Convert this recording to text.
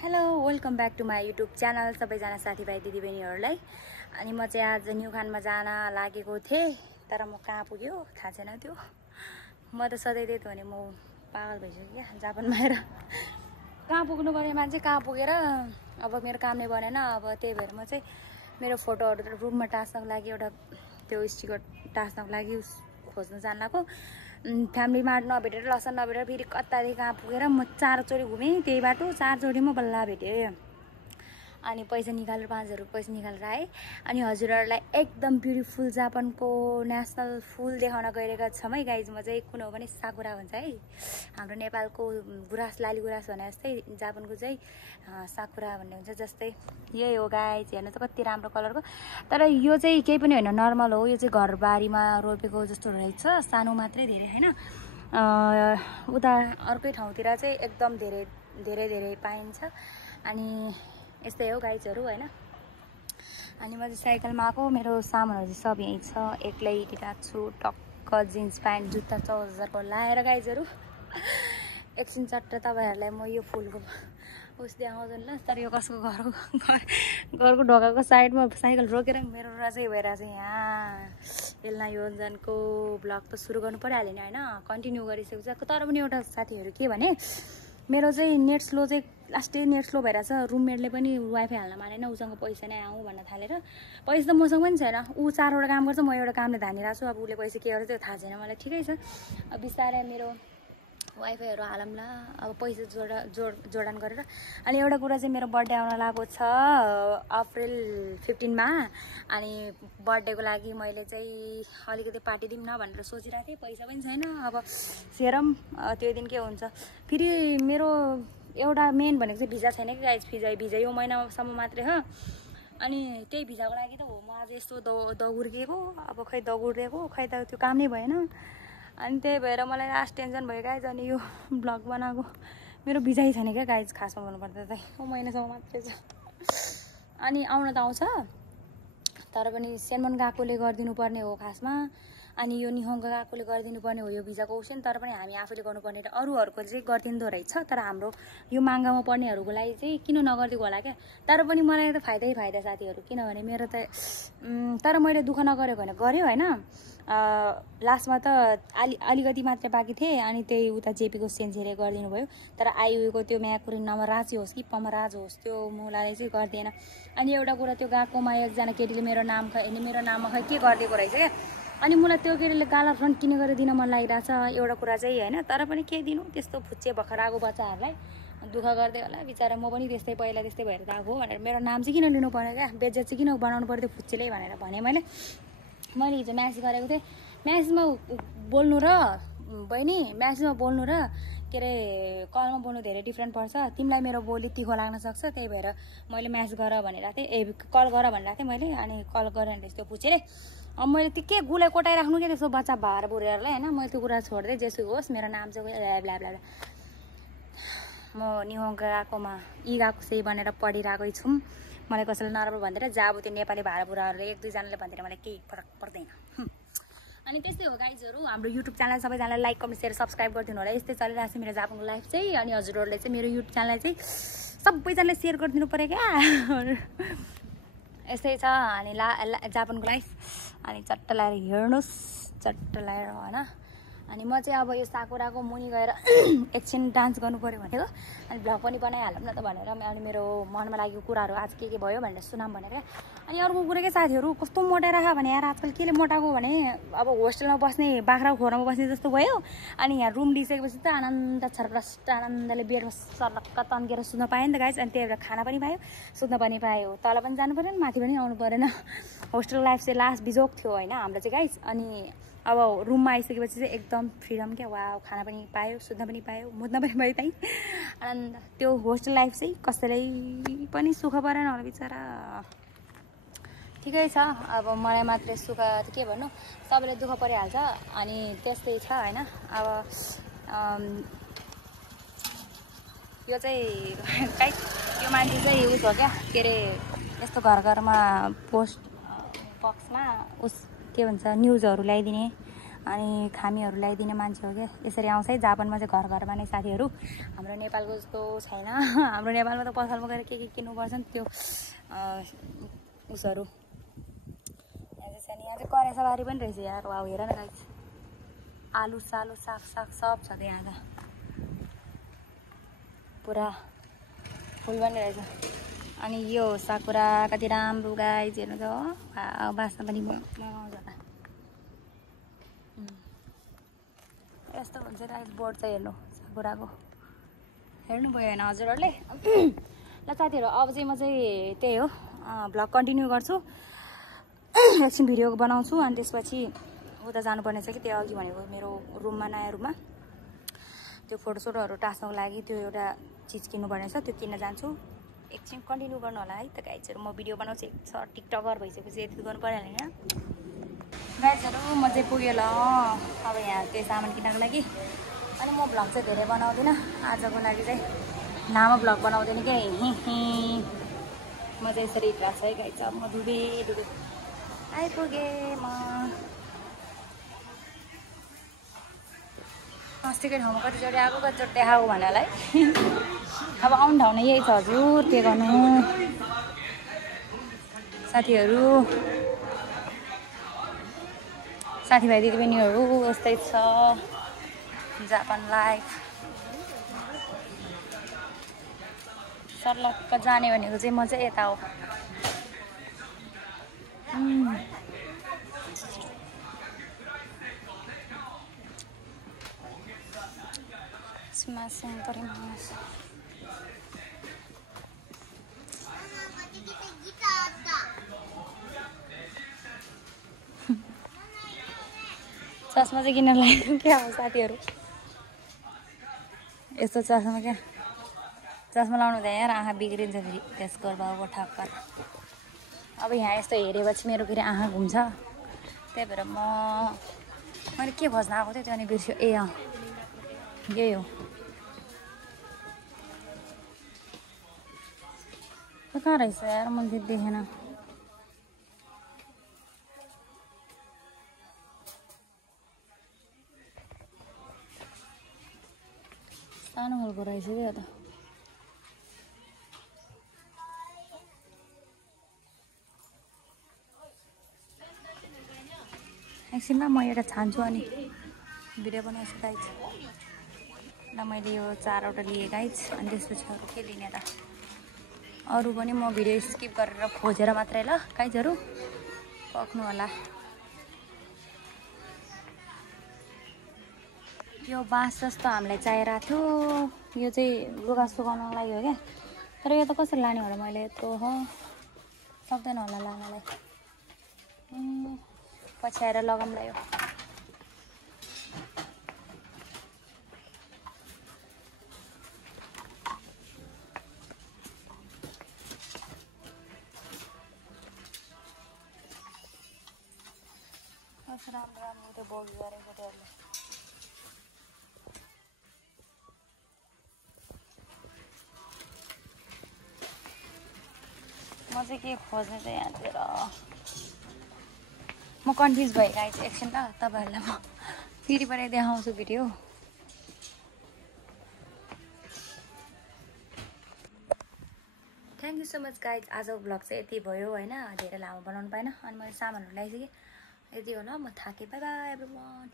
Hello welcome back to my YouTube channel सबैजना साथीभाइ दिदीबहिनीहरूलाई। अनि म चाहिँ आज न्युखानमा जान लागेको थिएँ, तर म कहाँ पुग्यो थाहा छैन। त्यो म त सधैँ त्यही त भने म पागल भइसक्यो क्या जापानमा आएर। कहाँ पुग्नु पर्ने मान्छे कहाँ पुगेर अब मेरो काम नै बनेन। अब त्यही भएर म चाहिँ मेरो फोटोहरू रुममा टाँस्नको लागि एउटा त्यो स्टिकर टाँस्नको लागि खोज्न जान लाग्यो। फ्यामिली मार्ट नभेटेर लसन नभेटेर फेरि कतादेखि कहाँ पुगेर म 4 चोटि घुमेँ। त्यही बाटो 4 चोटिमा बल्ल भेटेँ। अनि पैसा निकालेर 5000 रुपियाँ पैसा निकालेर आएँ। अनि हजुरहरूलाई एकदम ब्युटिफुल जापानको नेसनल फुल देखाउन गइरहेका छौँ है गाइज। म चाहिँ कुन हो भने साकुरा भन्छ है। हाम्रो नेपालको गुराँस लाली गुराँस भने जस्तै जापानको चाहिँ साकुरा भन्ने हुन्छ। जस्तै यही हो गाइज, हेर्नु त कति राम्रो कलरको। तर यो चाहिँ केही पनि होइन, नर्मल हो। यो चाहिँ घरबारीमा रोपेको जस्तो रहेछ, सानो मात्रै, धेरै होइन। उता अर्कै ठाउँतिर चाहिँ एकदम धेरै धेरै धेरै पाइन्छ। अनि यस्तै हो गाइजहरू होइन। अनि म चाहिँ साइकलमा आएको, मेरो सामानहरू चाहिँ सब यहीँ छ। एक्लै हिँडिरहेको छु, टक्क जिन्स प्यान्ट जुत्ता 4000 को लाएर गाइजहरू। एकछिन चट्ट तपाईँहरूलाई म यो फुलको उस देखाउँछु ल। तर यो कसको घरको ढोकाको साइडमा साइकल रोकेर मेरो चाहिँ भइरहेको छ यहाँ। एल्ना योजनको ब्लग त सुरु गर्नु परिहाल्यो नि होइन, कन्टिन्यू गरिसकेको छ। तर पनि एउटा साथीहरू के भने मेरो चाहिँ नेट स्लो चाहिँ लास्टै नेट स्लो भइरहेछ। रुममेटले पनि वाइफाई हाल्न मानेन, उसँग पैसा नै आउँ भन्न थालेर। पैसा त मसँग पनि छैन, ऊ 4वटा काम गर्छ, म एउटा कामले धानिरहेको छु। अब उसले पैसा के गर्छ त्यो थाहा छैन मलाई, ठिकै छ। अब बिस्तारै मेरो वाइफाईहरू हालौँला अब पैसा जोडान गरेर। अनि एउटा कुरा चाहिँ मेरो बर्थडे आउन लागेको छ अप्रिल 15 मा। अनि बर्थडेको लागि मैले चाहिँ अलिकति पार्टी दिउँ न भनेर सोचिरहेको थिएँ, पैसा पनि छैन। अब हेरौँ त्यो दिन के हुन्छ। फेरि मेरो एउटा मेन भनेको चाहिँ भिजा छैन कि गाइज। भिजा यो महिनासम्म मात्रै हो। अनि त्यही भिजाको लागि त हो म आज यस्तो दगुर्किएको। अब खै दगुरेको खै त त्यो काम नै भएन। अनि त्यही भएर मलाई लास्ट टेन्सन भयो गाइज। अनि यो ब्लग बनाएको मेरो भिजै छैन क्या गाइज, खासमा भन्नुपर्दा त यो महिनासम्म मात्रै छ। अनि आउन त आउँछ, तर पनि सेनमन गएकोले गरिदिनु पर्ने हो खासमा। अनि यो निहोङ गएकोले गरिदिनु पर्ने हो यो भिजाको अप्सन। तर पनि हामी आफूले गर्नुपर्ने र अरूहरूको चाहिँ गरिदिँदो रहेछ। तर हाम्रो यो माङ्गामा पर्नेहरूको लागि चाहिँ किन नगरिदिएको होला क्या। तर पनि मलाई त फाइदै फाइदा साथीहरू, किनभने मेरो त तर मैले दुःख नगरेको भने गऱ्यो होइन। लास्टमा त अलिकति मात्रै बाँकी थिएँ। अनि त्यही उता जेपीको सेन्सेले गरिदिनु भयो। तर आयुको त्यो म्याकुरिन नमराज होस् कि पमराज होस् त्यो मुलाले चाहिँ गरिदिएन। अनि एउटा कुरा त्यो गएकोमा एकजना केटीले मेरो नाममा खै के गरिदिएको रहेछ क्या। अनि मलाई त्यो केटीले गाला फ्रन्ट किन गरेर दिन मन लागिरहेछ एउटा कुरा चाहिँ होइन। तर पनि के दिनु, त्यस्तो फुच्चे भर्खर आएको बच्चाहरूलाई दुःख गर्दै होला बिचरा। म पनि त्यस्तै पहिला त्यस्तै भएर गएको हो भनेर मेरो नाम चाहिँ किन लिनु पर्ने क्या, बेइज्जत चाहिँ किन बनाउनु पर्थ्यो फुच्चेले भनेर भने मैले हिजो म्यासेज गरेको थिएँ। म्यासेजमा बोल्नु र बहिनी म्यासेजमा बोल्नु र के अरे कलमा बोल्नु धेरै डिफ्रेन्ट पर्छ। तिमीलाई मेरो बोली तिखो लाग्न सक्छ, त्यही भएर मैले म्यासेज गर भनेर थिएँ, कल गर भनेर थिएँ मैले। अनि कल गरेर त्यस्तो पुछेँ। अब मैले त्यो के गुलाई कोटाइराख्नु क्या त्यस्तो बच्चा भार बुढेहरूलाई होइन। मैले त्यो कुरा छोडिदिएँ, जेसुकै होस्। मेरो नाम चाहिँ ब्ला ब्ला ब्ला। म निहोङ गएकोमा गएको सही भनेर पढिरहेकै छु। मलाई कसैले नराम्रो भन्दैन, जब त्यो नेपाली भाडा बुढाहरूले 1-2जनाले भन्दैन मलाई केही फरक पर्दैन। अनि त्यस्तै हो गाइजहरू। हाम्रो युट्युब च्यानल सबैजनालाई लाइक कमेन्ट सेयर सब्सक्राइब गरिदिनु होला। यस्तै चलिरहेको छ मेरो जापानको लाइफ चाहिँ। अनि हजुरहरूले चाहिँ मेरो युट्युब च्यानल चाहिँ सबैजनाले सेयर गरिदिनु पऱ्यो क्या। यस्तै छ अनि जापानको लाइफ। अनि चट्ट लाएर हेर्नुहोस्, चट्ट लाएर होइन। अनि म चाहिँ अब यो साकुराको मुनि गएर एकछिन डान्स गर्नु पऱ्यो भनेको। अनि भ्लग पनि बनाइहालौँ न त भनेर। अनि मेरो मनमा लागेको कुराहरू आज के भयो भनेर सुनाम भनेर। अनि अर्को कुरा के साथीहरू, कस्तो मोटाइरह भने यार आजकल केले मोटाएको भने अब होस्टेलमा बस्ने बाख्राको खोरमा बस्ने जस्तो भयो। अनि यहाँ रुम लिइसकेपछि त आनन्द छरप्रष्ट आनन्दले बेडमा सर्लक्क तन्केर सुत्न पायो नि त गाइज। अनि त्यही भएर खाना पनि पायो, सुत्न पनि पायो। तल पनि जानु परेन, माथि पनि आउनु परेन। होस्टेल लाइफ चाहिँ लास्ट बिजोक थियो होइन हाम्रो चाहिँ गाइज। अनि अब रुममा आइसकेपछि चाहिँ एकदम फ्रिडम क्या। वा खाना पनि पायो, सुत्न पनि पायो, मुत्न पनि पायो त्यहीँ आनन्द। त्यो होस्टेल लाइफ चाहिँ कसैलाई पनि सुख परेन होला बिचरा। ठिकै छ, अब मलाई मात्रै सुख के भन्नु, सबैले दुःख परिहाल्छ। अनि त्यस्तै छ होइन। अब यो चाहिँ गाइस यो मान्छे चाहिँ उस हो क्या, के अरे यस्तो घरमा पोस्ट बक्समा उस के भन्छ न्युजहरू ल्याइदिने अनि खामीहरू ल्याइदिने मान्छे हो क्या। यसरी आउँछ है जापानमा चाहिँ घर घरमा नै साथीहरू। हाम्रो नेपालको जस्तो छैन। हाम्रो नेपालमा त पसलमा गएर के किन्नुपर्छ नि त्यो उसहरू। यहाँ चाहिँ करेसाबारी पनि रहेछ यार। वाउ हेर न गाइस, आलु सालु साग सब छ यहाँ त। पुरा फुल पनि रहेछ। अनि यो साकुरा कति राम्रो गाइस, हेर्नु त हो। बाँच्न पनि मगाउँछ त। यस्तो हुन्छ गाइस बोर्ड चाहिँ हेर्नु साकुराको। हेर्नु भयो होइन हजुरहरूले? ल साथीहरू अब चाहिँ म चाहिँ त्यही हो भ्लग कन्टिन्यू गर्छु। एकछिन भिडियो बनाउँछु अनि त्यसपछि उता जानुपर्ने छ कि त्यो अघि भनेको मेरो रुममा, नयाँ रुममा त्यो फोटोसोटोहरू टाँच्नको लागि त्यो एउटा चिज किन्नुपर्ने छ, त्यो किन्न जान्छु। एकछिन कन्टिन्यू गर्नु होला है त गाइजहरू। म भिडियो बनाउँछु, टिकटकर भइसकेपछि यति गर्नु पऱ्यो होइन गाइजहरू। म चाहिँ पुगेँ ल अब यहाँ त्यो सामान किन्नको लागि। अनि म भ्लग चाहिँ धेरै बनाउँदिनँ आजको लागि चाहिँ, लामो भ्लग बनाउँदैन क्या। म चाहिँ यसरी हिँडिरहेको छु है गाइज। अब म डुबे आइपुगेँ म। अस्तिकै ठाउँमा कतिचोटि आएको कतिचोटि देखाएको भन्नलाई। अब आउनु ठाउँ नै यही छ हजुर, के गर्नु साथीहरू। साथीभाइ दिदीबहिनीहरू यस्तै छ जापान लाइफ। सर्लक्क जाने भनेको चाहिँ म चाहिँ यता हो। चस्मा चाहिँ किन्न लाग्यो क्या हो साथीहरू। यस्तो चस्मा क्या, चस्मा लाउनु हुँदैन यार, आँखा बिग्रिन्छ फेरि त्यसको बाबुको ठक्कर। अब यहाँ यस्तो हेरेपछि मेरो फेरि आँखा घुम्छ, त्यही भएर मैले के खोज्न आएको थिएँ त्यो अनि बिर्स्यो। ए अँ यही हो। कहाँ रहेछ यार, मैले देखेन। सानो खालको रहेछ क्या त। एकछिनमा म एउटा छान्छु अनि भिडियो बनाउँछु गाइज। ल मैले यो 4वटा लिएँ गाइज। अनि त्यसपछि अरू के लिने त? अरू पनि म भिडियो स्किप गरेर खोजेर मात्रै ल गाइजहरू पक्नु होला। यो बाँस जस्तो हामीलाई चाहिरहेको थियो, यो चाहिँ लुगा सुकाउनको लागि हो क्या। तर यो त कसरी लाने होला, मैले यत्रो हो सक्दैन होला लानलाई। पछि आएर लगाउँला यो। कस्तो राम्रो राम्रो त्यो बोगी गरेको त्यसले। म चाहिँ के खोज्ने चाहिँ यहाँतिर म कन्फ्युज भएँ गाइस। एकछिन ल तपाईँहरूलाई म फेरि पनि देखाउँछु video. Thank you so much guys. आजको ब्लग चाहिँ यति भयो होइन, धेरै लामो बनाउनु पाएन। अनि मैले सामानहरू ल्याइसकेँ, यति होला। म थाकेँ। By by everyone.